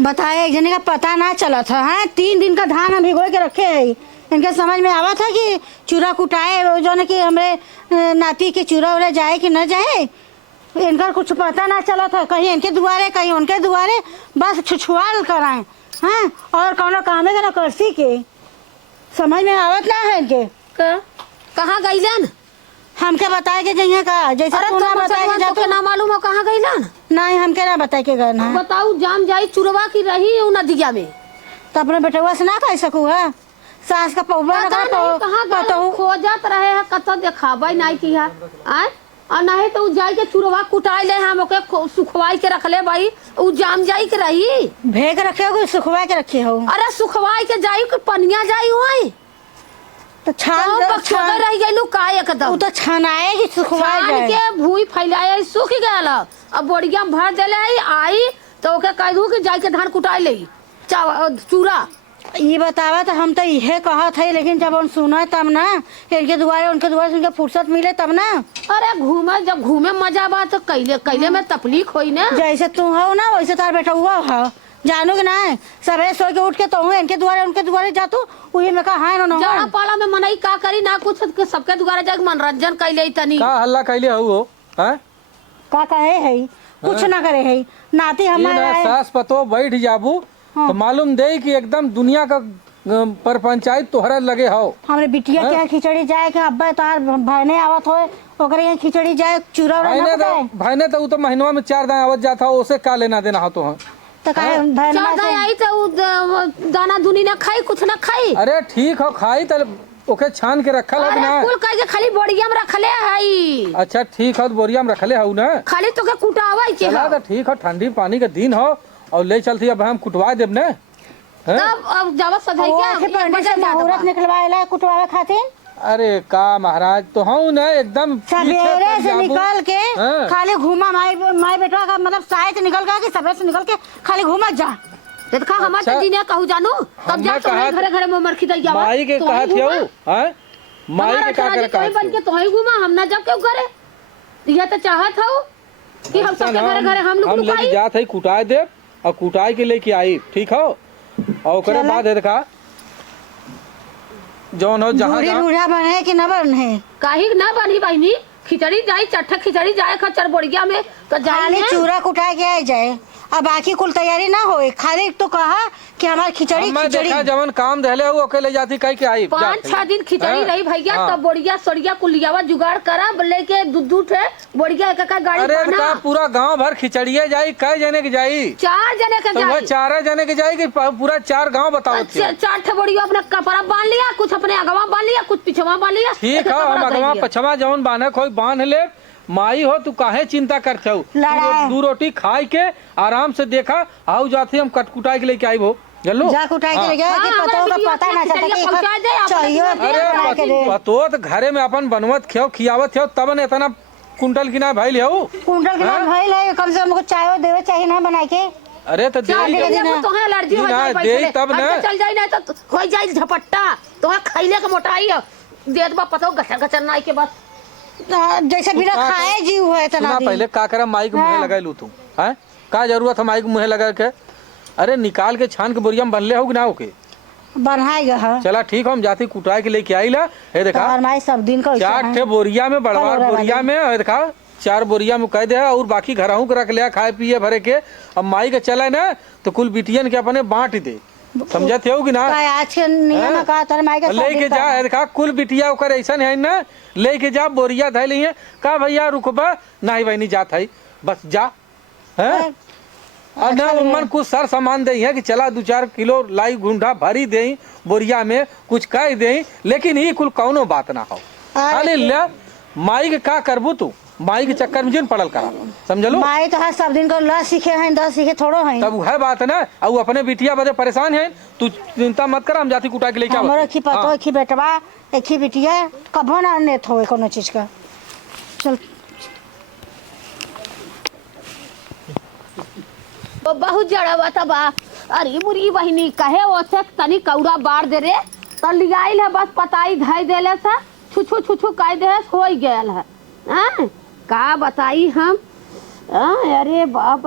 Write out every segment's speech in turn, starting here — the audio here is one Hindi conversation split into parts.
बताए एक जने का पता ना चला था। हाँ 3 दिन का धान हम भिगो के रखे है। इनके समझ में आवा था कि चूरा कुटाए जो न कि हमारे नाती के चूरा उरा जाए कि न जाए। इनका कुछ पता ना चला था, कहीं इनके दुआरे कहीं उनके दुआरे, बस छुछुआल कराए। हाँ और कौनो कामे का ना करसी के समझ में आवत ना है इनके। कहाँ गईलन? हमके बताए के जइया का जैसे तू ना बताए के जातो ना मालूम हो कहाँ गईलन? नहीं हमके ना बताए के गए ना। बताऊ जाम जाई चुरवा की रही उ नदिया में तो अपने बेटवा से ना कह सकू है। सास का पौवा पता नहीं कहाँ गए खोजत रहे है कतो देखाबै नहीं की है आय और नहीं तो जाई के चुरवा कुटाई ले हम ओके सुखवाई के रख ले भाई उ जाम जाई के रही भेग रखे हो सुखवा के रखे हो। अरे सुखवाई के जाई के पनिया जाई हुई तो छान रह गई का एकदम तो छनाए कि सुखवा छान के भूई फैलाए सूख गयल अब बोरिया में भर देले आई तो ओके कह दू कि जाई के धान कुटाई ले चूरा। ये बतावा तो हम तो यह कहत है, लेकिन जब हम सुना तब ना इनके दुआरे उनके दुआरे उनके फुर्सत मिले तब ना। अरे घूमे जब घूमे मजा बा तो कैले में तकलीफ होई ना। जैसे तू हो ना वैसे तार बेटा हुआ हो जानू कि ना सवेरे सो के उठ के तो इनके दुआरे उनके दुआरे जातू उही में कहा है ना जाड़ा पाला में मनई का करी ना कुछ सबके दुआरे जाके मनोरंजन कैले तनी का हल्ला कैले हो हैं का कहे है कुछ ना करे है नाती हमारा सास पतो बैठ जाबू तो मालूम दे कि एकदम दुनिया का पर पंचायत तोहरा लगे हो। हमरे बिटिया के खिचड़ी जाए के अब्बा तार भाईने आवत होए ओकरे यहाँ खिचड़ी जाए चूरा भाईने तो तो महीनवा में 4 दिन आवत जाता हो उसे का लेना देना हो तो है तो काहे भाईने आई तो दाना दुनी ना खाई कुछ ना खाई। अरे ठीक हो खाई तो ओके छान के रखल है ना कुल कह के खाली बोरिया में रखले है। अच्छा ठीक हो बोरिया में रखले हो ना खाली तो के कुटावे के चला तो ठीक हो ठंडी पानी का दिन हो और ले चलती अब हम कुटवा देब ने तब अब जावा सधाई के मुहूर्त निकलवाएला कुटवावे खातिर। अरे का महाराज तो हूँ ना एकदम सवेरे से निकल के खाली घूमा माई बेटवा का मतलब साय से निकल के सवेरे से निकल के खाली घूमा जा देखा हमार तो जीने कहू जानू तब जा तो घरे घरे में मरखी दई जावा माई के कहत हो हैं माई के का कर का बन के तो ही घूमा हम ना जब क्यों करे ये तो चाहत हो कि हम सब घरे घरे हम लोग लेके जात है कुटाए दे और कुटाई के लेके आई ठीक हो और ओकरे बाद है देखा जौन हो जहां बूढ़ा बने कि न बने काहे ना बनी बहनी खिचड़ी जाए चट्टा खिचड़ी जाए खचर बोरिया में तो खाली चूरा कुटा के आ जाए अब बाकी कुल तैयारी ना होए खाली तो कहा कि हमारी खिचड़ी देखा जवन काम दहले हो ओके ले जाती कह के आई 5-6 दिन खिचड़ी रही भैया तब बोरिया सड़िया कुलियावा जुगाड़ करा लेके दूध थे बोरिया एक गाड़ी अरे का पूरा गांव भर खिचड़िए जाई कई जने की जाई 4 जने के जाई 4 जने के जाई कि पूरा 4 गांव बताओ 4 ठे बोरिया अपने कपड़ा बांध लिया कुछ अपने अगवा बांध लिया कुछ पिछवा बांध लिया ठीक है हम अगवा पछवा जवन बांधे कोई बांध ले माई हो तू काहे चिंता करते हो 2 रोटी खाए के आराम से देखा आओ जाते हम कटकुटाई के लेके आई हो चलो जा कुटाई के लेके कि पता ना चलता चाहिए। अरे पतो तो घरे में अपन बनवत खेओ खियावत हो तब न इतना कुंटल की ना भाई ले कुंटल की ना भाई ले कम से कम चाय देवे चाहिए ना बनाए के। अरे तो दे तो है एलर्जी हो जाए तब ना चल जाई ना तो हो जाई झपट्टा तो खइले के मोटाई देत बा पतो गचर गचर नाई के बाद जैसे बिना खाए जीव है तना पहले का करा माई के मुंह लगा लू तू हैं का जरूरत है माई के मुंह लगा के अरे निकाल के छान के बोरिया में बनले हो ना ओके बनाएगा चला ठीक हम जाती कुटाई के लेके आई ला हे देखा माई सब दिन का 4 ठे बोरिया में बड़वार बोरिया में देखा 4 बोरिया में कह दे और बाकी घर के रख लिया खाए पिए भरे के अब माई के चला ना तो कुल बिटियन के अपने बांट दे समझते हो कि ना आज के नियम का तर माई के लेके जा देखा कुल बिटिया ओकर ऐसा है ना लेके जा बोरिया धै लिए का भैया रुकबा नहीं भाई नहीं जात है बस जा है और ना उमन कुछ सर सामान दे है कि चला 2-4 किलो लाई गुंडा भरी दे बोरिया में कुछ कह दे लेकिन ये कुल कौनो बात ना हो खाली ले माई के का करबू तू माई के चक्कर में जिन पड़ल करा समझलो माई तो हर सब दिन को ल सीखे हैं 10 सीखे थोड़ो हैं तब है बात ना और अपने बिटिया बदे परेशान है तू चिंता मत कर हम जाती कुटा के लेके आवे हमरो की पतो की बेटवा एक ही बिटिया कभो ना नेत होए कोनो चीज का चल बहुत जड़ा तबा अरे मुरी बहिनी कहे ओसे तनी कौड़ा बार दे रे त लियाइल है बस पताई धई देले से छुछु छुछु कह दे होई गेल है हैं का बताई हम अरे बाप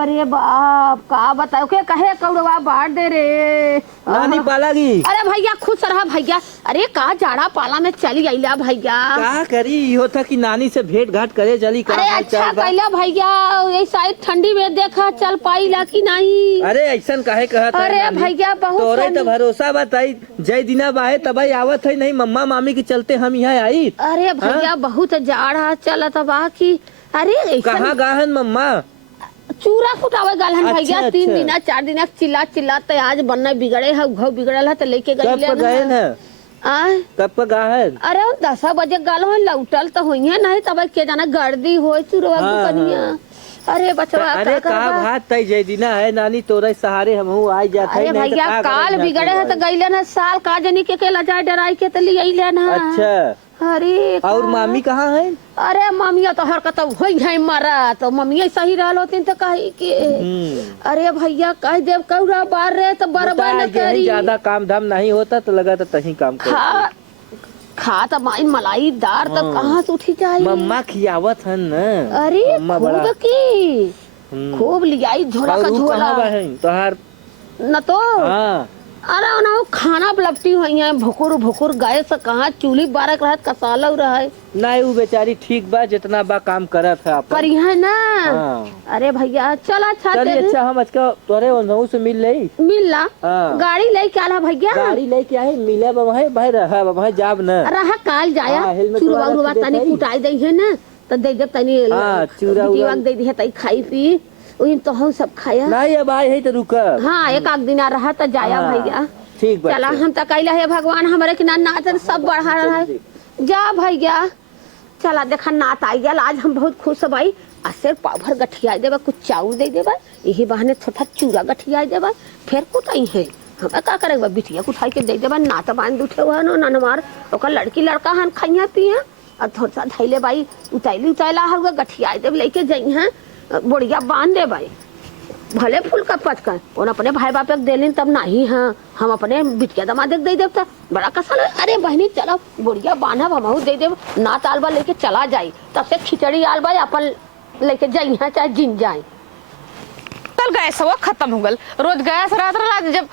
का बताओ के कहे कौड़वा बांट दे रे नानी पालागी अरे भैया खुश रहा भैया। अरे का जाड़ा पाला में चली आइला भैया। का करी इहो था कि नानी से भेंट घाट करे चली का अरे हाल अच्छा चाल बा? कैला भैया ये शायद ठंडी में देखा चल पाईला कि नहीं। अरे ऐसन काहे कहत है अरे नानी? भैया बहुत तोरे तो ठंडी- भरोसा बताई जय दिना बाहे तबाई आवत है नहीं मम्मा मामी के चलते हम यहाँ आई। अरे भैया बहुत जाड़ा चलत बा की। अरे ऐसन कहाँ गाहन मम्मा? चूरा कुटावे गलहन अच्छा, भैया 3 अच्छा। दिन 4 दिन चिल्ला चिल्ला तो आज बनना बिगड़े है घाव बिगड़ल है तो लेके कब गए पर गए न? आय कब पर गाहन? अरे 10 बजे गल हो लौटल तो हुई है नहीं तब के जाना गर्दी हो चूरवा हाँ, दुकनिया। अरे बचवा अरे का भात तई जय दिना है नानी तोरे सहारे हमहू आई जात है अरे नहीं तो भैया का काल करे बिगड़े है तो गईले ना साल का जनी के केला जाए डराई के तो ले अइले ना। अच्छा अरे और का- मामी कहाँ है? अरे मम्मिया तो हरकत होई है मरा तो मम्मिया सही रहल होतीन तो कही के। अरे भैया कह देव कौरा बार रे तो बरबर न करी। ज्यादा काम धाम नहीं होता तो लगा तो तही काम कर। खा तो माई मलाई दार तो कहाँ से उठी जाए। मम्मा खियावत हन न। अरे मम्मा खूब बड़ा की हम्म। खूब लियाई झोला का और ऊ झोला कहाँ बहन तोहार? न तो हाँ अरे ना खाना लपटी हुई है भुकुर भुकुर गए से कहाँ चूल्ही बारक रहत कसाला रहे नहीं वो बेचारी ठीक बा जितना बा काम करत है आप। करी है ना। हाँ। अरे भैया चल अच्छा चलिए अच्छा हम आज का तोरे ओनहु से मिल लई। मिलला हाँ। गाड़ी लेके आला भैया। गाड़ी लेके आए मिले बाबा भाई रहा बाबा जाब न। रहा काल जाया हाँ, हेलमेट चूरवा वाला उरवा के तनी देतई। कुटाई दई है ना तो दे दे तनी हाँ, चूरा बिटिया उरा- के दे दी है तई खाई पी उइन तो हम सब खाया। नहीं अब आए है तो रुक। हाँ एक आध दिन रहा तो जाया हाँ, भैया। ठीक बा। चला हम तो कैला है भगवान हमारे के नाच सब बढ़ा रहा है। जा भैया चला देखा नात आई गया आज हम बहुत खुश भाई। आ सिर्फ पाव भर गठिया देबा कुछ चाउर दे देबा यही बहाने थोड़ा चूरा गठिया देबा फिर कुटाई है हमें का करेगा बिटिया कुठाई के दे देबा नात बांध उठे हुआ न मार ओकर लड़की लड़का हन खइया पिया और थोड़ा सा धैले भाई उताइला हुआ गठिया देब लेके जाई हैं बोड़िया बांध दे भाई भले फूल का पचकर उन अपने भाई बाप के देलिन तब नहीं हाँ हम अपने बिटिया दमाद दे देव तो बड़ा कसल। अरे बहनी चलो बुढ़िया बांधब हमहू दे देव नात आलबा लेके चला जाई तब से खिचड़ी आलबा अपन लेके जाई हाँ चाहे जिन जाए। कल गैस वो खत्म हो गल रोज गैस रात रात जब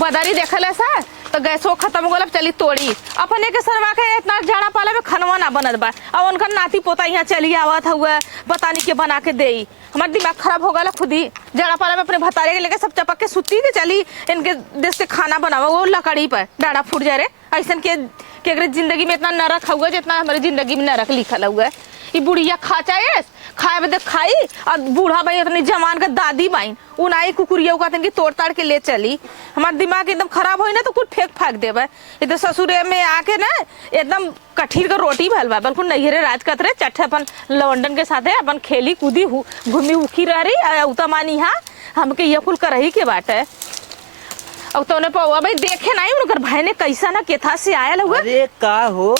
बदारी देखल ऐसा तो गैस वो खत्म हो गल अब चली तोड़ी अपने के सरवा के इतना झाड़ा पाला में खनवा ना बनत बा अब उनका नाती पोता यहाँ चली आवत हुआ बतानी के बना के दे हमारा दिमाग खराब हो गया खुद ही झाड़ा पाला में अपने भतारे के लेके सब चपक के सुती के चली इनके देश से खाना बनावा वो लकड़ी पर डाढ़ा फूट जा रहे ऐसा के जिंदगी में इतना नरक हुआ जितना हमारी जिंदगी में नरक लिखल हुआ है। ये बुढ़िया खा चाहे खाए बदे खाई और बूढ़ा भाई अपनी जवान का दादी माइन उनाई कुकुरिया का तनकी तोड़ ताड़ के ले चली हमारा दिमाग एकदम खराब हो ना तो कुछ फेंक फाक देबा ये तो ससुरे में आके ना एकदम कठीर का रोटी भलवा बिल्कुल नैहरे राज कतरे चट्टे अपन लवंडन के साथे अपन खेली कूदी घूमी उखी रह रही उता मानी हाँ हमके ये कुल करही के बात है। अब तो पौवा भाई देखे नहीं उनकर भाई ने कैसा ना केथा से आयल हुआ। अरे का हो?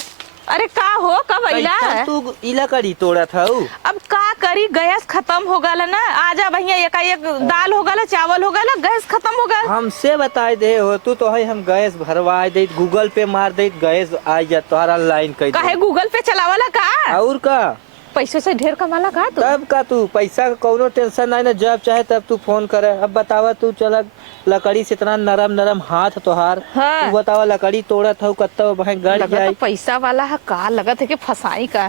अरे का हो कब अइला कैसा तू इला करी तोड़ा था अब का करी गैस खत्म हो गल ना आजा भैया एकाएक दाल हो गल चावल हो गल गैस खत्म हो गल। हमसे बताए दे हो तू तो है हम गैस भरवा दे गूगल पे मार दे गैस आ जा तोहरा ऑनलाइन कर काहे गूगल पे चलावला का और का पैसे से ढेर कमाला का तू तब का तू पैसा का कोनो टेंशन नहीं ना जब चाहे तब तू फोन करे। अब बतावा तू चला लकड़ी से इतना नरम नरम हाथ तोहार हाँ। तू बतावा लकड़ी तोड़त हो कत्ता भाई गड़ लगत जाए। है पैसा वाला है का लगत है कि फसाई का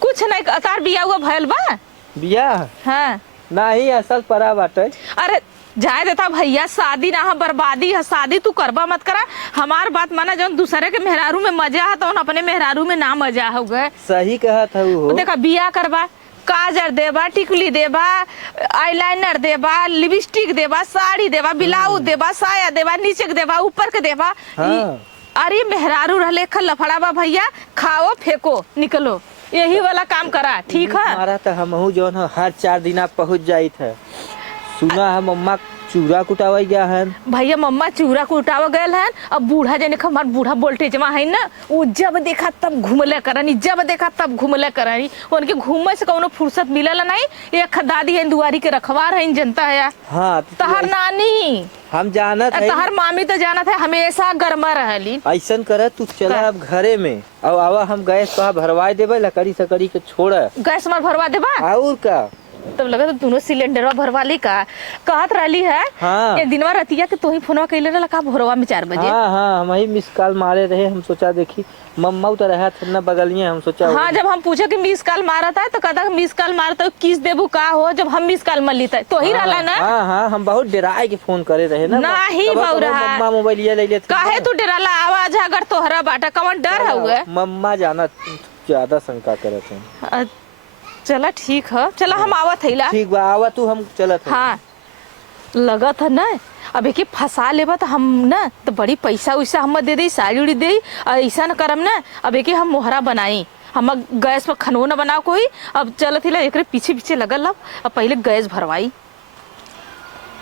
कुछ नहीं तार बिया हुआ भयल बा बिया हाँ नहीं असल परा बाटे। अरे जाए देता भैया शादी ना बर्बादी है शादी तू करबा मत करा हमार बात माना जो दूसरे के मेहरारू में मजा है तो अपने मेहरारू में ना मजा हो गए। सही कहत हो। देखा बिया करबा काजर देबा टिकुली देबा आईलाइनर देबा लिपस्टिक देबा साड़ी देबा ब्लाउज देबा साया देबा नीचे के देबा ऊपर के देबा हाँ। अरे मेहरारू रहले लफड़ा बा भैया खाओ फेंको निकलो यही वाला काम करा ठीक है। हमारा तो हमहू जो है हर 4 दिन आप पहुँच जाइत है। सुना है मम्मा चूरा कुटावा गया है भैया मम्मा चूरा कुटावा गए हैं अब बूढ़ा जने हमार बूढ़ा वोल्टेज में है ना वो जब देखा तब घूमले करनी जब देखा तब घूमले करनी उनके घूमे से कोनो फुर्सत मिलल नहीं एक दादी है दुआरी के रखवार है जनता है। हाँ तहर नानी हम जानत है तहर मामी तो जानत है हमेशा गर्मा रहली ऐसन कर तू चला अब घरे में अब आवा हम गैस तो भरवाए देबे लकड़ी सकड़ी के छोड़ गैस मार भरवा देबा और का तब लगा तो दोनों सिलेंडरवा भरवा ली का कहत रहली है। हाँ। ये दिनवा रतिया के तो ही फोनवा कइले रहला का भोरवा में 4 बजे। हाँ हाँ हम ही मिस कॉल मारे रहे, हम सोचा देखी मम्मा तो रहा था ना बगलिए, हम सोचा हाँ जब हम पूछे कि मिस कॉल मारा था तो कहता मिस कॉल मारा तो किस देबू का हो, जब हम मिस कॉल मर ली तो ही रहला ना। हाँ हाँ हम बहुत डराए के फोन करे रहे ना। नाही बौरा मम्मा मोबाइल ले लेते काहे तू डराला आवाज अगर तोहरा बाटा कौन डर हुए। मम्मा जाना ज्यादा शंका करत है। चला ठीक है, चला हम आवत हैला। ठीक बा आवा तू, हम चलत है। हाँ लगत है ना अबे कि फंसा लेबा तो हम ना तो बड़ी पैसा वैसा हम दे दी, साड़ी उड़ी दे, ऐसा न करम ना अबे कि हम मोहरा बनाई, हम गैस पर खनो न बनाओ कोई। अब चलत हिला एक पीछे पीछे लगल अब पहले गैस भरवाई।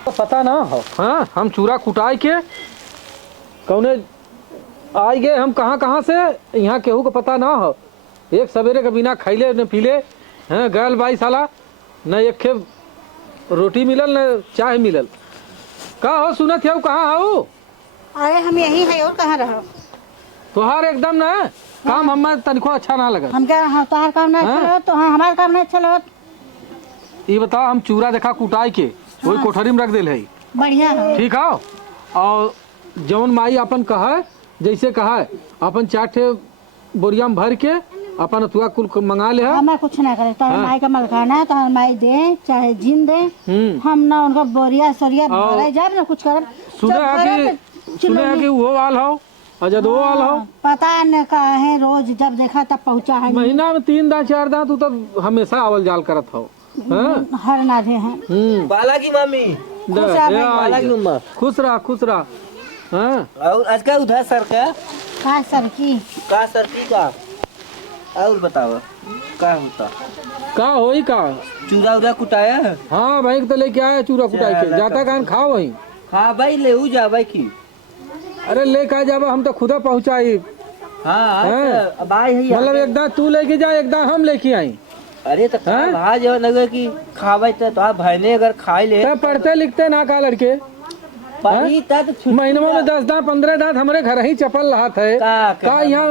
पता ना हो। हाँ हम चूरा कुटाई के कौने आई गए, हम कहाँ कहाँ से यहाँ केहू को पता ना हो। एक सवेरे के बिना खैले न पीले हैं गैल बाई साला, न एक खे रोटी मिलल न चाय मिलल। का हो सुनत हो कहाँ हो? अरे हम यही है और कहाँ रहो। तोहार एकदम ना काम हमारे तनिको अच्छा ना लगा। हम क्या हाँ, तोहार काम नहीं अच्छा लगत तो हाँ हमारा काम नहीं अच्छा लगत। ये बताओ हम चूरा देखा कुटाई के वही कोठरी में रख दिल है। बढ़िया है। ठीक है, और जौन माई अपन कहा जैसे कहा अपन 4 ठे बोरिया में भर के अपन अथुआ कुल मंगा ले। हमारा कुछ ना करे तो माई का मलखाना है तो माई दे चाहे जिन दे, हम ना उनका बोरिया सरिया भरा जाए ना कुछ कर। सुने है कि वो वाल हो अजद वो वाल हो। पता न का है रोज जब देखा तब पहुँचा है। महीना में 3 दांत 4 दांत तू तो हमेशा आवल जाल करत हो। हर नाधे हैं। बाला की मम्मी बाला की मम्मा खुश रहा। हाँ और आज का उधर सर का सर की का और बताओ क्या होता का होई का चूरा उरा कुटाया है? हाँ भाई तो लेके आया चूरा कुटाई के, जाता कान खाओ वहीं। हाँ भाई ले जा भाई की। अरे लेके आ जाबा, हम तो खुदा पहुँचाई। हाँ अब आए है मतलब एक दांत तू लेके जा एक दांत हम लेके आई। अरे तो भाई जो नगर की खावे तो आप भाईने अगर खाई ले तो पढ़ते लिखते ना का लड़के महीनों में 10 दांत 15 दांत हमारे घर ही चपल रहा है का यहाँ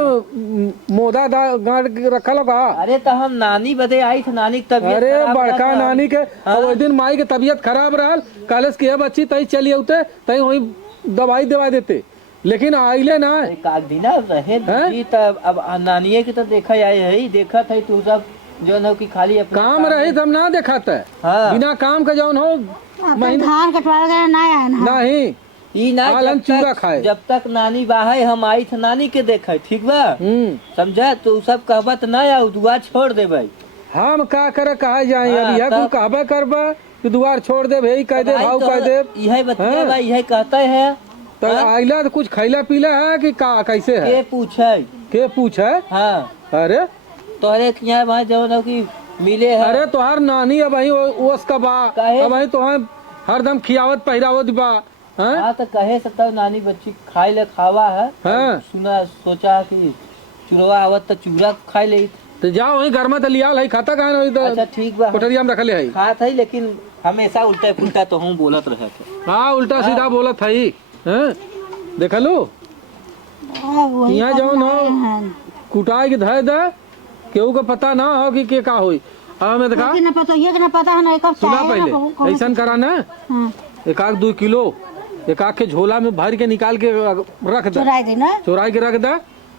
मोदा गाड़ रखल का। अरे तो हम नानी बदे आई थी, नानी की तबीयत अरे बड़का नानी के वो दिन माई के तबीयत खराब रहल कॉलेज की बच्ची तई चली उते तई वही दवाई दवा देते, लेकिन आइले ना दिना रहे तब अब नानिये की तो देखा आए है देखा था तू सब जो न की खाली काम रही तब ना देखा था। बिना काम का जौन हो धान कटवा नहीं ई ना चूरा खाए जब तक नानी बाहे हम आई थे नानी के देखे ठीक बा समझा तो सब कहबत ना आओ दुआ छोड़ दे भाई। हम का करे कहा जाए अब यह तू कहबे करबा कि दुआर छोड़ दे भाई कह दे भाव कह दे यही बतिया भाई यही कहते है। तो आइला तो कुछ खैला पीला है कि का कैसे है के पूछे। हाँ अरे तोहरे यहाँ वहाँ जो की मिले है। अरे तोहार नानी अब ओस का बा अब तोहार हरदम खियावत पहिरावत बा। हाँ तो कहे सकता नानी बच्ची खाई ले खावा है। हाँ सुना सोचा कि चूरवा आवत तो चूरा खाई ले तो जाओ वही घर में तो लिया है खाता कहा वही तो। अच्छा ठीक बा कोठरिया में रखले है खात है लेकिन हमेशा उल्टा पुल्टा तो हम बोलत रहे थे। हाँ उल्टा सीधा बोलत है देख लो यहाँ जौन हो कुटाई के धय दे केहू को पता ना हो कि के का होई। हमें देखा ना पता ये ना पता है ना कब सुना पहले ऐसा करा ना 1-2 किलो एक के झोला में भर के निकाल के रख दे चुराई के रख दे।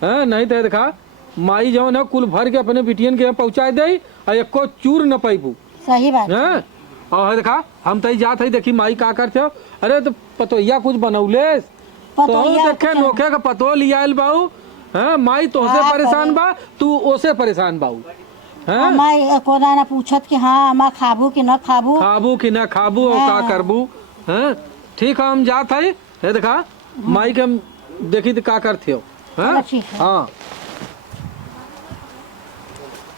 हाँ नहीं तो देखा माई जो है कुल भर के अपने बिटियन के पहुँचा दे और एको चूर न पैबू। सही बात है और देखा हम तई जात है देखी माई का करते हो। अरे तो पतोहिया कुछ बनौले तो देखे नोखे का पतो लिया बाबू। हाँ माई तो से परेशान बा तू ओसे परेशान बाऊ। हाँ माई को ना पूछत कि हाँ माँ खाबू कि न खाबू कि न खाबू और का करबू। हाँ ठीक है हम जात है देखा माई के हम देखी तो का करते हो। हाँ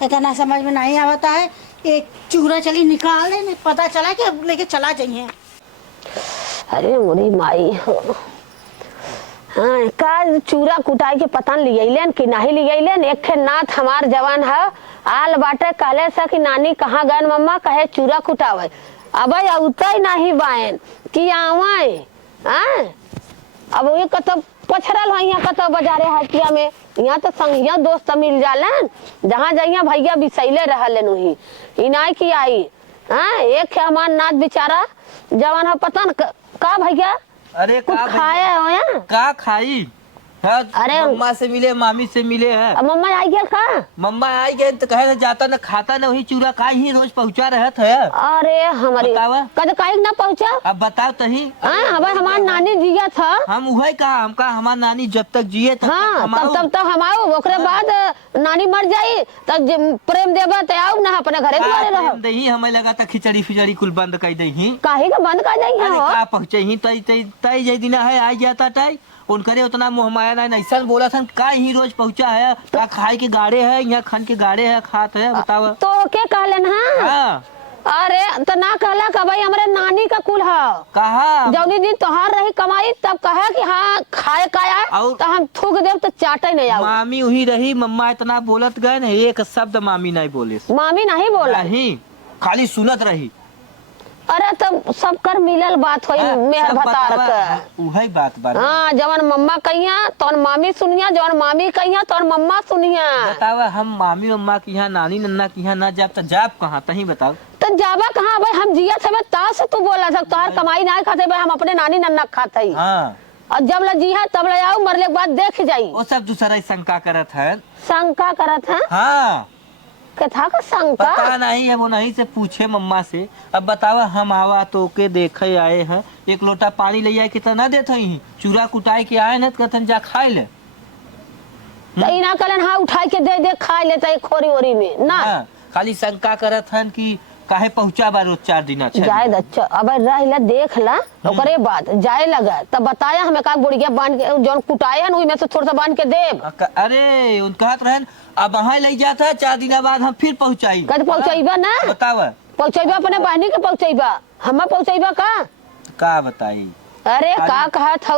इतना समझ में नहीं आता है एक चूरा चली निकाल ले पता चला कि अब लेके चला जाइए। अरे मोरी माई हाँ का चूरा कुटाई के पता लियन कि नहीं लियन। एक थे नाथ हमार जवान है आल बाटे कहले सा कि नानी कहाँ गए मम्मा कहे चूरा कुटावे अब उतर नहीं बायन कि आवाए। अब ये कतो पछड़ल है यहाँ कतो बाजारे हटिया में यहाँ तो संगिया दोस्त मिल जालन जहाँ जइया भैया बिसैले रहलन वही इनाई की आई हाँ एक है हमार नाथ बेचारा जवान हो पता न का भैया अरे कुछ का खाया हो या का खाई हाँ, अरे मम्मा से मिले मामी से मिले है। अब मम्मा आई गया का मम्मा आई गए तो कहे जाता न खाता न वही चूरा का ही रोज पहुंचा रहत है। अरे हमारी बतावा। कद काहे ना पहुंचा अब बताओ तही। हाँ हमारे हमार नानी जिया था हम वही कहा हमका हमार नानी जब तक जिए तब हाँ तक कमाओ। तब हम आओ ओकरे बाद नानी मर जाई तब प्रेम देबा ते आओ ना अपने घरे दुआरे रहो दही हमें लगा था खिचड़ी फिचड़ी कुल बंद कर दही। काहे का बंद कर देंगे अरे हो का पहुंचे ही तई तई तई जई दिन है आ जाता तई उनकरे उतना मोह माया ना ऐसा बोला था का ही रोज पहुंचा है का खाए के गाड़े है यहाँ खन के गाड़े है खात है बताओ। तो के कहलन हाँ हाँ अरे तो ना कहला का भाई हमारे नानी का कुल है कहा जौनी दिन तोहार रही कमाई तब कहा कि हाँ खाए का आए और- तो हम थूक देव तो चाटे नहीं आओ मामी वही रही मम्मा इतना बोलत गए न एक शब्द मामी नहीं बोले मामी नहीं बोला नहीं खाली सुनत रही। अरे तब सब कर मिलल बात होई मेहर सब भतार बतावा, का वही बात बात हाँ जवन मम्मा कहिया तौन मामी सुनिया जवन मामी कहिया तौन मम्मा सुनिया बतावा हम मामी मम्मा की यहाँ नानी नन्ना की यहाँ ना जाब तो जाब कहाँ तही बताओ। तो जाबा कहाँ भाई हम जिया थे ता से तू बोला सक तोहार कमाई नहीं खाते भाई हम अपने नानी नन्ना खाते ही हाँ और जब ल जिया तब ल आओ मरले के बाद देख जाई वो सब दूसरा ही शंका करत है। शंका करत है हाँ कथा का शंका पता नहीं है वो नहीं से पूछे मम्मा से। अब बतावा हम आवा तो के देखे आए हैं एक लोटा पानी ले आए कितना देते ही चूरा कुटाई के आए न कहते जा खाए ले। तो इना कलन हाँ उठाई के दे खा लेता है खोरी ओरी में ना हाँ, खाली शंका करत हन कि काहे पहुंचा बा रोज 4 दिन अच्छा जाए अच्छा अब रह ला देख ला ओकरे बाद जाए लगा तब बताया हमें का बुढ़िया बांध के जौन कुटाए हन में से थोड़ा सा बांध के देब अरे उन कहत रहन अब वहाँ ले जाता 4 दिन बाद हम फिर पहुंचाई कद पहुंचाइबा ना बतावा पहुंचाइबा अपने बहनी के पहुंचाइबा हमें पहुंचाइबा का बताई। अरे का कहा था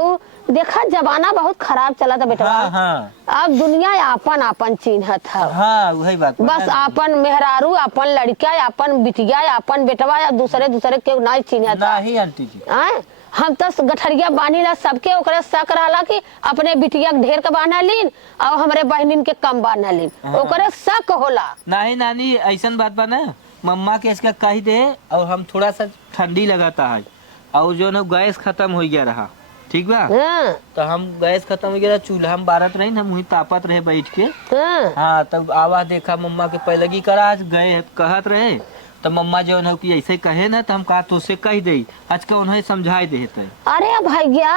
देखा जमाना बहुत खराब चला था बेटा हाँ हाँ अब दुनिया आपन आपन चिन्हत है हाँ वही बात बस आपन मेहरारू अपन लड़का अपन बिटिया अपन बेटवा या दूसरे दूसरे के नहीं चिन्हत नहीं आंटी जी। आय हम तो गठरिया बांधी ला सबके ओकरे शक रहला कि अपने बिटिया के ढेर के बांधा लीन और हमारे बहनिन के कम बांधा लीन ओकरे शक होला नहीं नानी ऐसा बात बा ना मम्मा के इसका कही दे और हम थोड़ा सा ठंडी लगाता है और जो ना गैस खत्म हो गया रहा ठीक बा हाँ, तो हम गैस खत्म हो गया चूल्हा हम बारत रही हम वही तापत रहे बैठ के। हाँ। हाँ तब आवाज देखा मम्मा के पहलगी करा गए कहत रहे तो मम्मा जो है कि ऐसे कहे ना तो हम कहा तो से कह दे आज का उन्हें समझाई देते। अरे भैया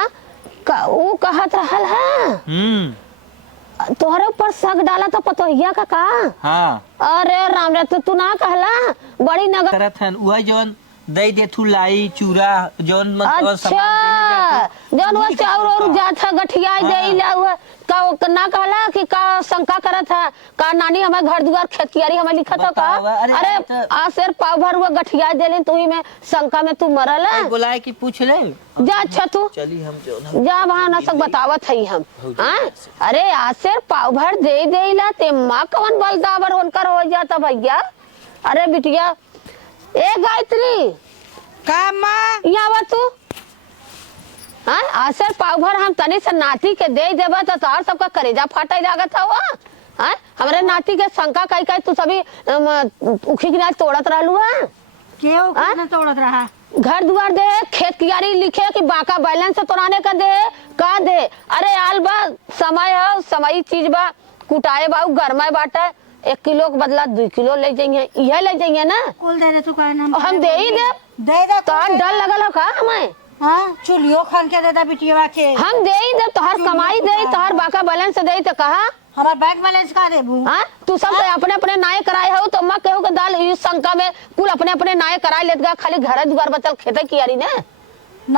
वो कहत रहल है तोहरे ऊपर शक डाला तो पतोहिया का हाँ अरे राम रे तू ना कहला बड़ी नगर करत हन वही जौन दे दे थू लाई चूरा जौन अच्छा जौन वो चाउर और जात है गठिया देला हुआ का ना कहला कि का शंका करत है का नानी हमें घर दुआर खेत कियारी हमें लिखत हो का बतावा, अरे तो- आ शेर पाव भर हुआ गठिया देले तू ही में शंका में तू मरल है बुलाए कि पूछ ले जा अच्छा तू चली हम जो जा वहाँ ना सब बतावत है हम हाँ अरे आसेर पाव भर दे ला ते माँ कवन बलदावर उनकर हो जाता भैया। अरे बिटिया ए गायत्री का माँ यहाँ आवा तू हाँ आसेर पाव भर हम तनी से नाती के दे देबा तो तोहर सबका करेजा फाटा लागत हुआ हाँ हमारे नाती के शंका कई कई तू सभी उखी किनारे तोड़त रहलू है क्यों कितना तोड़त रहा घर दुआर दे खेत कियारी लिखे कि बाका बैलेंस तोड़ाने का दे अरे आल बा समय है समय चीज बा कुटाए बा गरमाए बाटे 1 किलो के बदला 2 किलो ले जाइए यह ले जाइए ना कुल दे दे तू कहना हम दे ही दे तो डर लगल हो का हमें हाँ चुलियो खान के देता बिटिया के हम दे ही दे तोहर कमाई दे तोहर बाका बैलेंस दे तो कहा हमार बैंक बैलेंस का देबू हाँ तू सब अपने अपने नाये कराए हो तो मैं कहूँ दाल इस शंका में कुल अपने अपने नाये कराए लेत गा खाली घर दुआर बचल खेते कियारी ने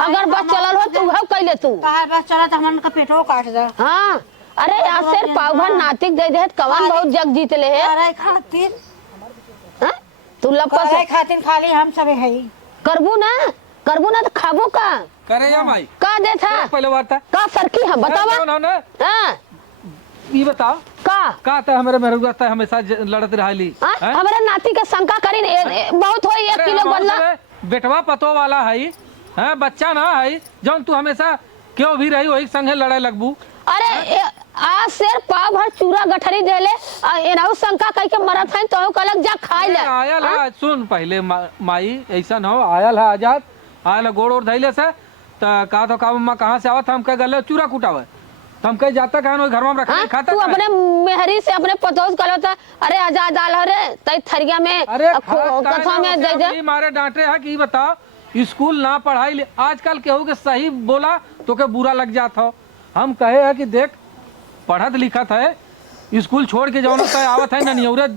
अगर बस चलल हो तू हो कैले तू कहा बस चला तो हमन का पेटो काट दे हाँ अरे आसेर पाव भर नातिक दे दे कवन बहुत जग जीत ले है करे खातिर हाँ? तू लपस करे खातिर खाली हम सब है करबू ना तो खाबो का करे या माई का दे था पहले वार्ता का सरकी हम बतावा उन्होंने हाँ ये बताओ का था हमारे मेहरुआ था हमेशा लड़त रही हाँ? हमारे नाती के शंका करी बहुत हो 1 किलो बदला बेटवा पतो वाला है हैं बच्चा ना है जौन तू हमेशा क्यों भी रही वही संगे लड़ाई लगबू अरे आज शेर पाव भर चूरा गठरी देले एनाऊ शंका कह के मरत है तो कहलक जा खाई ले। आयल है सुन पहले माई ऐसा हो आयल है आजाद आयल है गोड़ और धैले से कहा तो का मम्मा कहाँ से आवत हम कह गले चूरा कुटावे हम कह जाता कहाँ घर में रखा खाता तू अपने मेहरी से अपने पतोस कहलो था अरे आजाद डाल रे तई थरिया में अरे कथा में दे दे मारे डांटे है कि बताओ स्कूल ना पढ़ाई आजकल केहू के सही बोला तो के बुरा लग जाता हो। हम कहे है कि देख पढ़त लिखत है स्कूल छोड़ के जाओ तो आवत है ननियौरे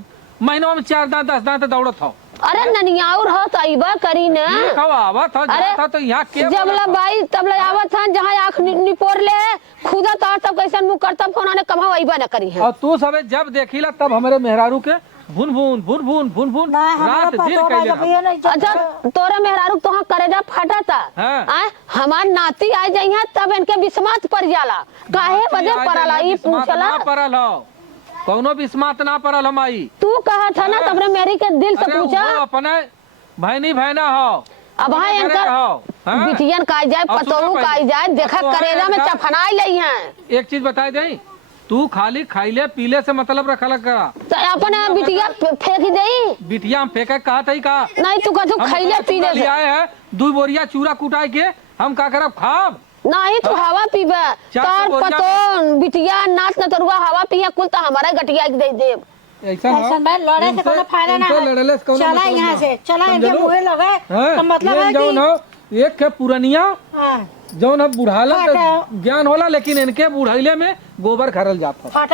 महीनों में 4 दांत 10 दांत दौड़त हो। अरे ननियाउर हो तइबा करी ने आवत हो जाता तो यहाँ के जब ला बाई तब ला आवत था जहां आंख निपोर ले खुदा तार तब कैसन मुंह करता फोन आने कमा आइबा न करी है। और तू सबे जब देखिला तब हमारे मेहरारू के भुन भुन भुन भुन भुन भुन रात दिन कइले। अच्छा तोरे मेहरारू तोहा करेजा फटता आ हमार नाती आ जाइया तब इनके विस्मात पर जाला काहे बदे पड़ला ई पूछला पड़ल हो कौनो विस्मात ना पड़ल हम आई तू कहा था ना तबरे मेरी के दिल से पूछा अपने भाईनी भाईना हो अब हां इनकर बिटियन का जाए पतोहू का जाए देखा करेजा में चफनाई लई है। एक चीज बताई दे तू खाली खाइले पीले से मतलब रखला करा तो अपन बिटिया फेंक देई बिटिया हम फेंके कहा था का नहीं तू कहू खाइले पीले से आए है 2 बोरिया चूरा कुटाई के हम का करब खाब नहीं तू हवा पीबे तार पतो बिटिया नाच न तरुआ हवा पिया कुल तो हमारा गटिया के दे दे ऐसा भाई लड़े से कोनो फायदा ना है चला यहाँ से चला इनके मुंह लगे तो मतलब है कि एक के पुरनिया जौन अब बुढ़ाला ज्ञान होला लेकिन इनके बुढ़ाइले में गोबर खरल जाता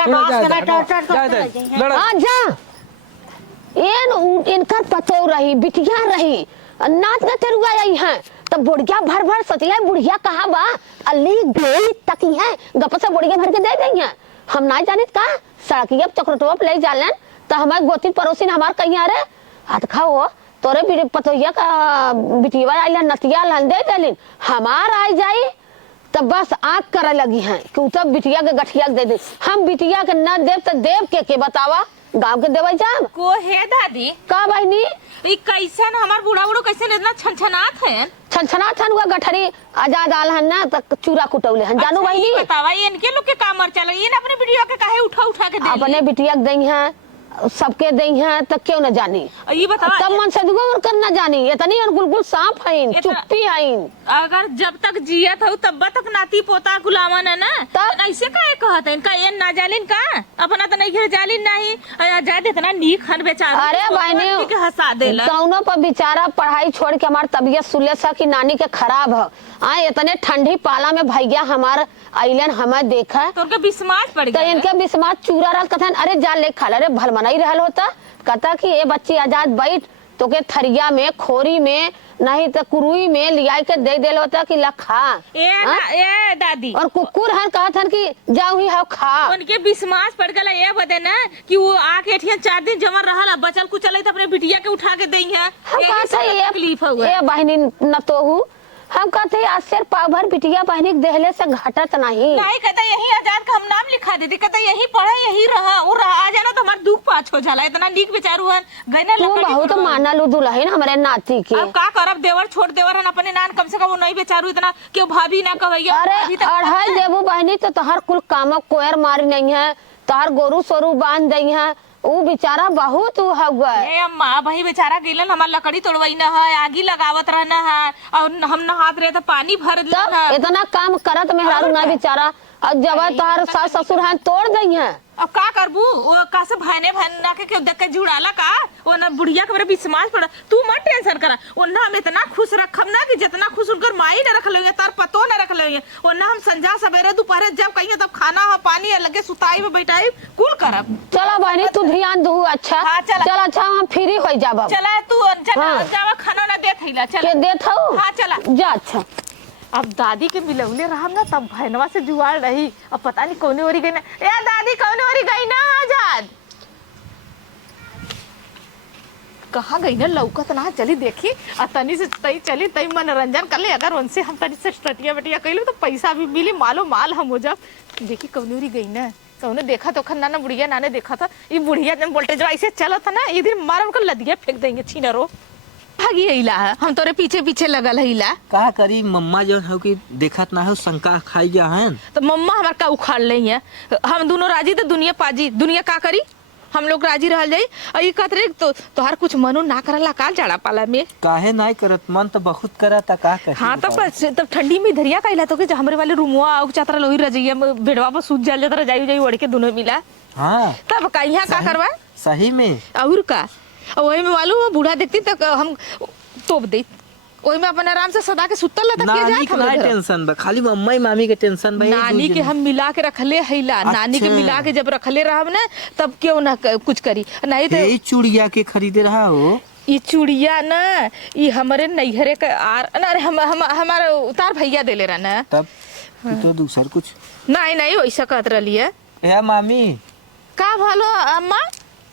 इनका पतो रही बिटिया रही नाच न तरुआ आई है तब बुढ़िया भर भर सतिया बुढ़िया कहा बा अली गई तकी है गप से बुढ़िया भर के दे देंगे हम ना जानित का सड़किया चक्रटवा ले जालन तो हमारे गोती पड़ोसी हमार कहीं अरे हाथ खाओ तोरे पतोहिया का बिटिया आइला नतिया लन दे देलिन हमार आ जाई तब बस आँख करे लगी है कि तब बिटिया के गठिया दे दे हम बिटिया के न देव तो देव के बतावा गांव के देवे जाम को है दादी का बहनी ई कैसन हमार बूढ़ा बूढ़ो कैसे इतना छनछनात है छनछनात हन हुआ गठरी आजाद आल हन ना तक चूरा कुटौले हन जानू बहनी बतावा इनके लोग के काम मर चल ये अपने वीडियो के काहे उठा उठा के दे अपने बिटिया के दई है सबके दई है तो क्यों न जानी ये बतावा तब मन सदगो कर न जानी इतनी गुलगुल सांप है चुप्पी है अगर जब तक जियत हो तब तक नाती पोता गुलामन है ना तब ऐसे काहे कहत है इनका ये ना जालिन का अपना तो नहीं घेर जालिन नहीं आजाद इतना नीक हन बेचारा अरे बहनी के हंसा देला कौनो पर बेचारा पढ़ाई छोड़ के हमार तबीयत सुले सा कि नानी के खराब है आ इतने ठंडी पाला में भैया हमार आइलन हमें देखा तो उनके बिस्मात पड़ गया तो इनके बिस्मात चूरा रहल कथन अरे जा ले खा अरे भलमना ही रहल होता कहता कि ये बच्ची आजाद बैठ तो के थरिया में खोरी में नहीं तो कुरुई में लिया के दे देल होता कि ला खा ए दादी और कुकुर हन कहत हन कि जाऊ ही हाउ खा उनके बिस्मास पड़ गला ये बदे ना कि वो आके एठिया 4 दिन जमर रहल बचल कुछ चले तो अपने बिटिया के उठा के दई है हम कहते ये तकलीफ हुआ ए बहनी न तो हूं हम कहते आज सिर पाव भर बिटिया बहनी देहले से घटत नहीं कहता यही आजाद का हम नाम लिखा देती कहता यही पढ़ा यही रहा और आ जाना तो हमारा दुख पाछ हो जाला इतना नीक बेचारू हन गइना तू बहुत मानल दुल्हन हमरे नाती के अब का करब देवर छोड़ देवर हन अपने नान कम से कम वो नहीं बेचारू इतना क्यों भाभी ना कहैया अरे अढ़ाई देबू बहनी तो तोहर कुल काम कोयर मारी नहीं है तोहर गोरू सोरू बांध दई है वो बेचारा बहुत हुआ ए अम्मा भाई बेचारा गेलन हमार लकड़ी तोड़वाई ना है आगी लगावत रहना है और हम नहात रहे तो पानी भर देना इतना काम करत मेहरारू ना बेचारा और जब तोहर सास ससुर हाथ तोड़ दई है अब का करबू वो का से भाने भाना के देख के जुड़ाला का वो ना बुढ़िया के मेरे विश्वास पड़ा तू मत टेंशन करा ओन्ना हम इतना खुश रखब ना कि जितना खुश उनकर माई न रख लेंगे तार पतो न रख लेंगे ओन्ना हम संजा सवेरे दोपहर जब कहिए तब खाना हो पानी लगे सुताई में बैठाई कुल करब चला बहनी तू ध्यान दू अच्छा चल अच्छा हम फ्री हो जाब चला तू जावा खाना ना देत हैला चल देत हूं हां चला जा अच्छा अब दादी के मिलौले रहम ना तब भैनवा से जुआड़ रही अब पता नहीं कौने ओरी गई ना ए दादी कौने ओरी गई ना आजाद कहाँ गई ना लौकत ना चली देखी और तनी से तई चली तई मनोरंजन कर ले अगर उनसे हम तनी से स्टटिया बटिया कइलो तो पैसा भी मिली मालो माल हम हो जाब देखी कौने ओरी गई ना कौने देखा तो खन्ना ना बुढ़िया नाने देखा था ये बुढ़िया जब वोल्टेज ऐसे चला था ना इधर मारम कर लदिया फेंक देंगे छीनरो भागी अइला है, हम तोरे पीछे पीछे लगल हइला। का करी मम्मा जो है कि देखत ना हो शंका खाई जा है। तो मम्मा हमार का उखाड़ रही है, हम दोनों राजी तो दुनिया पाजी, दुनिया का करी, हम लोग राजी रह जाई। और ये कहते तो तोहार कुछ मनो ना करला का जाड़ा पाला में। काहे नहीं करत, मन तो बहुत करत का कही। हाँ तो बस तब ठंडी में धरिया कहला तो कि हमरे वाले रूमुआ आउ चातरा लोही रजइया बेडवा पर सूत जाल जाता रजाई उजाई ओढ़ के दोनों मिला। हाँ तब का यहाँ का करवा सही में। और का वही में मालूम बूढ़ा देखती तो हम तोप दे, वही में अपन आराम से सदा के सुतल तक के नानी के नहीं टेंशन बा, खाली मम्मा ही मामी के टेंशन बा। नानी के हम मिला के रखले हैला। नानी के मिला के जब रखले रहब ना तब क्यों ना कुछ करी नहीं तो। यही चूड़िया के खरीदे रहा हो। ये चूड़िया ना ये हमारे नैहरे का आर अरे हमारा उतार भैया देले रहा ना। तब तो दूसर कुछ नहीं वैसा कहत रही है। या मामी का भालो अम्मा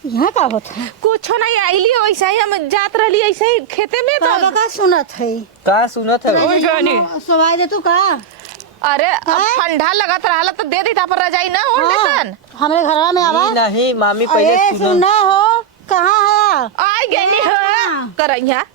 यहाँ का होता है? कुछ नहीं आईली वैसा ही हम जात रही ऐसे ही खेते में बाबा तो। का सुनत है? का सुनत है? ओए गानी। सवाई दे तू का? अरे अब ठंडा लगत रहला तो दे दी था पर रजाई ना ओढ़ लेसन। हमारे घरवा में आवा। नहीं मामी पहले अरे सुनो। सुना हो कहाँ है? आई गई हो करैया।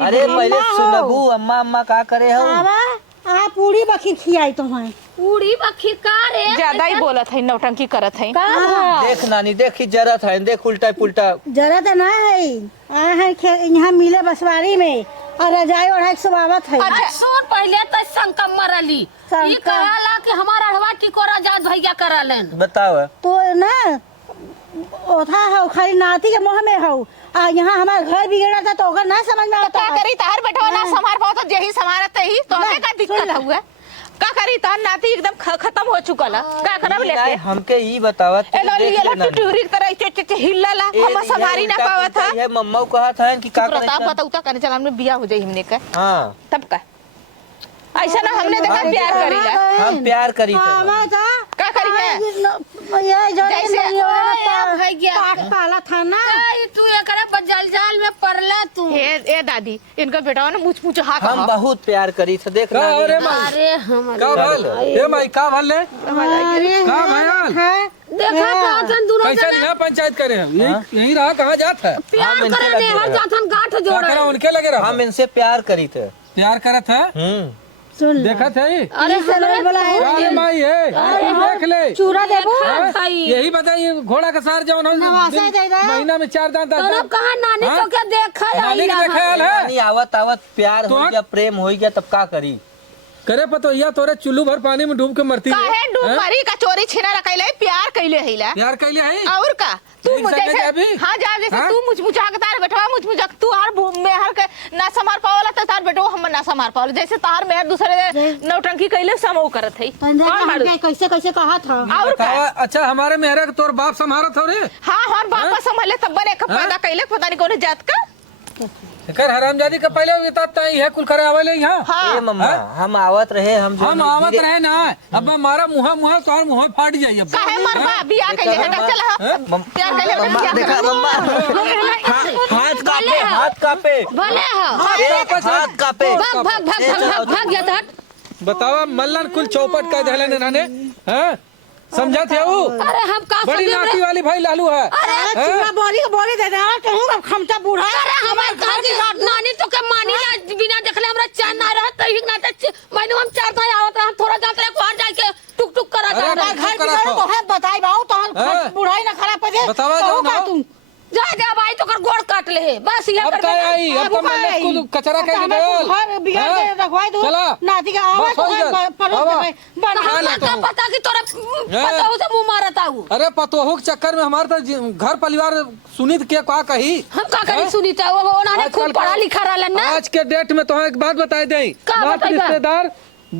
अरे पहले सुनबू अम्मा अम्मा का करे हो। आवा आ पूरी बखी खियाई तो है। पूरी बखी का रे ज्यादा ही बोलत है, नौटंकी करत है। देख नानी देखी जरत है, देख उल्टा पुल्टा। जरा तो ना है आ है यहाँ मिले बसवारी में और रजाई ओढ़ाई सुबावत है। अच्छा सुन पहले तो शंका मरली शंका। ई कराला कि हमारा अढ़वा टिकोरा जात भैया करालन। बताओ तो ना ओथा है खाली नाती के मुँह में हो आ यहाँ हमारा घर बिगड़ा था तो ओकर ना समझ में आता का है। करी तार बेटवा ना संभार पाओ तो यही संभारत ही तो हमें का दिक्कत हुआ। का करी तार नाती एकदम खत्म हो चुकल है। का करब लेके हमके ई बतावत ए लोली ये लट्टू टूरी तरह चे हिल्ला हम संभारी ना पावत था। ये मम्मा को कहा था कि का करे। प्रताप बताऊ ता करने चला हमने बियाह हो जाई हमने का। हां तब का ऐसा ना हमने देखा प्यार करीला। हम प्यार करी थे। आवा था का करी है ये जो जैसे पाक पाला था ना। आई तू एकरा पर जलजाल में पड़ला तू। ए दादी इनका बेटा ना मुछ मुछ हाथ हम बहुत प्यार करी थे। देख का अरे नानी माई अरे हम का भल ए माई का भल ले अरे का भयल है देखा था दोनों कैसा यहाँ पंचायत करे हम यही रहा कहाँ जात है प्यार इनके करे लगे ने हर रहा। जाथन गांठ का जोड़ करा उनके लगे रहा हम इनसे प्यार करी थे। प्यार करत है सुन ले। देखा थे अरे सलवार वाला है। अरे माई है देख ले चूरा देबो हाँ? खाई। यही बताइए घोड़ा का सार जवन हम नवासा दे रहा। महीना में 4 दांत तोरा दांत कहा नानी हाँ? तो क्या देखा नानी के आई देखा है नानी आवत आवत प्यार हो तो- गया प्रेम हो गया तब का करी। करे पतोहिया तोरे चुल्लू भर पानी में डूब के मरती है काहे डूब हैं? मरी का चोरी छिना रखैले प्यार कैले हैला। प्यार कैले है और का तू एक मुझे संगे जाबी? हाँ जा जैसे हाँ? तू मुझमुचा के तार बेटवा मुझमुचा तू हर में हर के ना समार पावला तो तार बेटवा हम ना समार पावला जैसे तार में दूसरे नौटंकी कैले समो करत है। पंद्रह कौन का मारू? हमके कैसे कैसे कहा था। और का बतावा, अच्छा हमारे मेहरा के तोर बाप संभारत हो रे हाँ हमार बापा संभाले तब बने का पैदा कैले पता नहीं कौन जात का। कर हरामजादी का पहले ये है कुल करे आवे ले यहाँ हाँ ए मम्मा हम आवत रहे हम जो हम आवत रहे ना अब हमारा मुहा तोहर मुहा फाट जाई अब काहे मरबा बियाह कैले है चल हा प्यार कैले मम्मा बियाह देखा कर। मम्मा हाथ कापे हाथ कापे भले हो एक हाथ कापे। भाग भाग भाग भाग भाग गया था। बतावा मल्लन कुल चौपट का दहले ने नाने हैं समझा थे वो अरे हम का बड़ी समझे नाती वाली भाई लालू है अरे चूरा बोली दे देना कहूँ खमता बूढ़ा। अरे हमारे कहा कि नानी तो के मानी ना बिना देखले हमरा चैन ना रहा तो ही ना मैंने हम चार था आवत हम थोड़ा जाके बाहर जाके टुक टुक करा अरे जा टुक-टुक घर करा बिगड़ तो है बताई बाऊ तो हाँ? बुढ़ाई ना खराब पड़े। बतावा कहूँ जाओ का ना। तुम जा जा भाई तो कर गोड़ काट ले बस ये अब कर क्या आई अब तो मल्लन कुल कचरा के घर बिगड़ के रखवाई दो चला नाती का आवा बस तो हो गया। परोस आवा। दे बना हाँ, हमरा का पता कि तोरा पता हो से मुंह मारता हूँ अरे पतोहू के चक्कर में हमारे तो घर परिवार सुनीत के का कही हम का करी सुनी था वो उन्होंने आजकल खूब पढ़ा लिखा रहलन ना आज के डेट में तो एक बात बताई दे का बताई बा? रिश्तेदार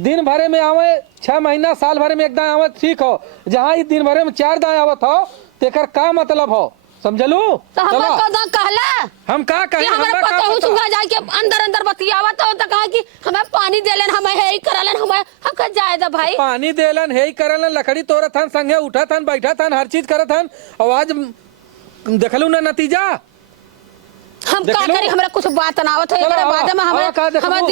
दिन भरे में आवे 6 महीना साल भरे में एक दाएं आवे ठीक हो जहाँ दिन भरे में 4 दाएं आवत हो तेकर का मतलब हो समझलू तो हम चलो का कहला हम का कि कही हमरा हमरा पता का हो पता? सुगा जाके अंदर अंदर बतियावा तो कहा कि हमें पानी देलन हमें है ही करलन हमें हम का जाए दा भाई पानी देलन हे करलन लकड़ी तोड़त हन संगे उठत हन बैठत हन हर चीज करत हन और आज देखलू ना नतीजा हम का देखलू? करी हमरा कुछ बात ना आवत है चलो, एकरा बाद में हाँ, का देखलू? हमें